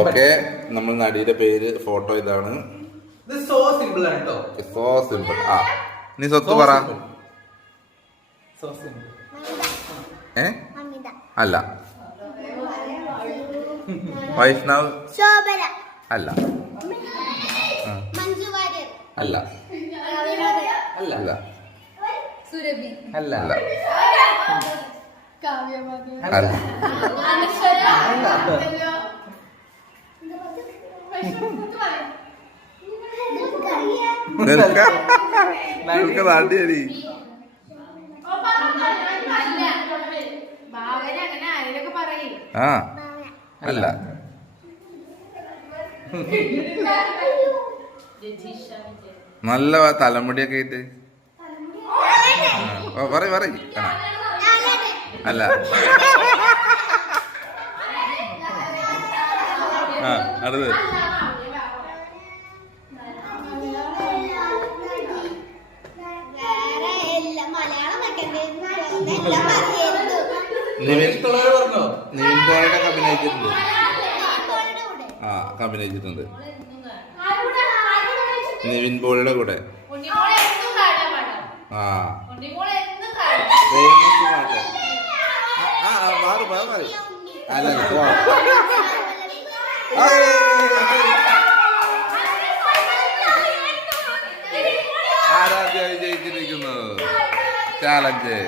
Okay, നമ്മൾ നടിയുടെ പേര് ഫോട്ടോ ഇതാണ്. സോ സിമ്പിൾ ആണ് കേട്ടോ. So simple. ആ നീ സ്വത്ത് പറ. അല്ല. വൈഷ്ണവ് അല്ല. അല്ല. അല്ല അല്ല. അല്ല അല്ല. നാട്ടിയരി. ആ അല്ല. നല്ല തലമുടിയൊക്കെ ആയിട്ട് പറ. അല്ല. ആ അടുത്ത്. നിവിൻ പോളിയുടെ അഭിനയിച്ചിട്ടുണ്ട്. ആ അഭിനയിച്ചിട്ടുണ്ട് നിവിൻ പോളിയുടെ കൂടെ. ആ മാറി. അല്ല ആരാധ്യ വിജയിച്ചിരിക്കുന്നു ചാലഞ്ച്.